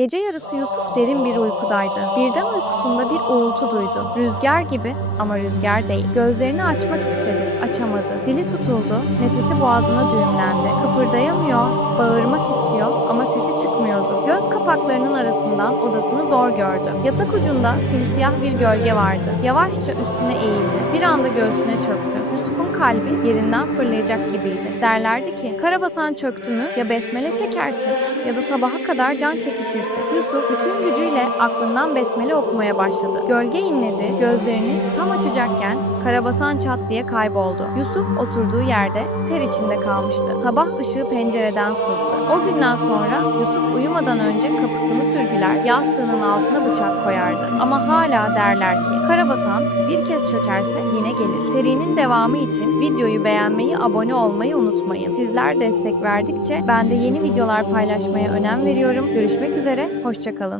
Gece yarısı Yusuf derin bir uykudaydı. Birden uykusunda bir uğultu duydu. Rüzgar gibi ama rüzgar değil. Gözlerini açmak istedi. Açamadı. Dili tutuldu. Nefesi boğazına düğümlendi. Kıpırdayamıyor. Bağırmak istiyor ama kapaklarının arasından odasını zor gördü. Yatak ucunda simsiyah bir gölge vardı. Yavaşça üstüne eğildi. Bir anda göğsüne çöktü. Yusuf'un kalbi yerinden fırlayacak gibiydi. Derlerdi ki karabasan çöktü mü ya besmele çekersin ya da sabaha kadar can çekişirsin. Yusuf bütün gücüyle aklından besmele okumaya başladı. Gölge inledi, gözlerini tam açacakken karabasan çat diye kayboldu. Yusuf oturduğu yerde ter içinde kalmıştı. Sabah ışığı pencereden sızdı. O günden sonra Yusuf uyumadan önce kapısını sürgüler, yastığının altına bıçak koyardı. Ama hala derler ki karabasan bir kez çökerse yine gelir. Serinin devamı için videoyu beğenmeyi, abone olmayı unutmayın. Sizler destek verdikçe ben de yeni videolar paylaşmaya önem veriyorum. Görüşmek üzere, hoşçakalın.